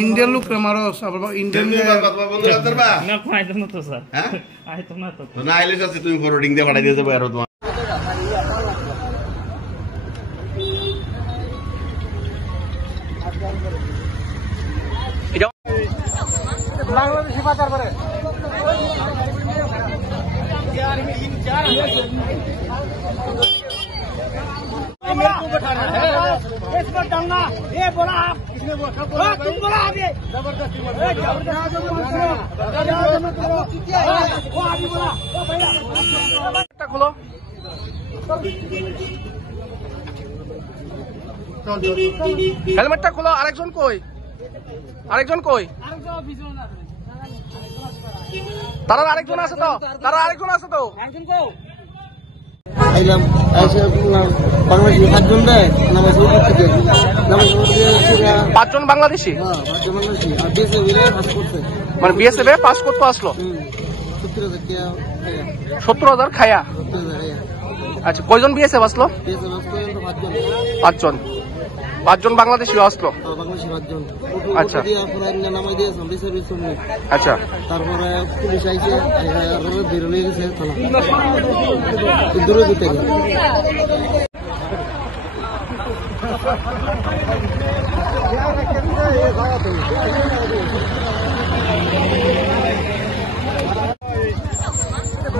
Indian লোক মারস Indian না আইলে তুমি ফরওয়ার্ডিং দিয়ে পাঠাই দিতে পারো তোমার বাংলাদেশি বাজার করে इस पर डालना ये बोला आप इसने बोला तुम बोला आगे जबरदस्ती वो आगे बोला खोलो हेलमेटটা খোলো আরেকজন কই তারা আরেকজন আছে তো আরেকজন কো আইলাম বাংলাদেশি 5 জন দেয় নামাজ পড়তে পাঁচজন বাংলাদেশি আর বিএসএফ পাস করতে মানে বিএসএফ পাস করতে আসলো 70,000 খায়া আচ্ছা কয়জন বিএসএফ আসলো 5 জন বাংলাদেশি আসলো আচ্ছা আচ্ছা তারপরে পুলিশ আইছে ধরে নিয়ে গেছে দূরে যেতে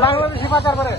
বাংলাদেশি বাজার করে